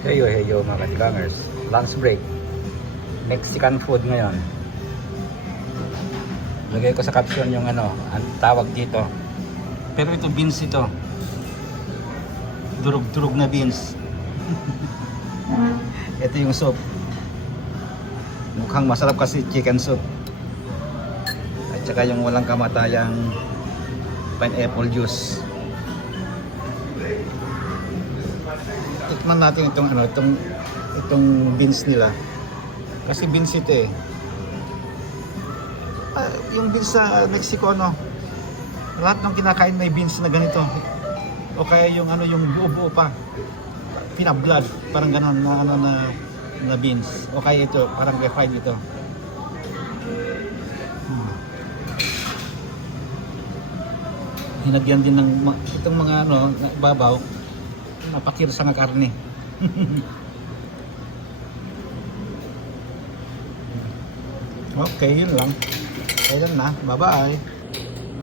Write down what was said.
Heyo heyo mga kadigangers. Lunch break. Mexican food ngayon. Lagay ko sa caption yung ano, ang tawag dito. Pero ito beans ito. Durug-durug na beans. Ito yung soup. Mukhang masarap kasi chicken soup. At saka yung walang kamatayang pineapple juice. Tikman natin itong ano, itong beans nila. Kasi beans ito eh. Yung beans sa Mexico ano, lahat ng kinakain may beans na ganito. O kaya yung ano, yung buo-buo pa. Pinablad, parang gano'n na ano na beans. O kaya ito, parang refined ito. Hinagyan din ng itong mga ano, babaw, napakirsa ng karne. Okay, yun lang. Kailan na. Bye-bye.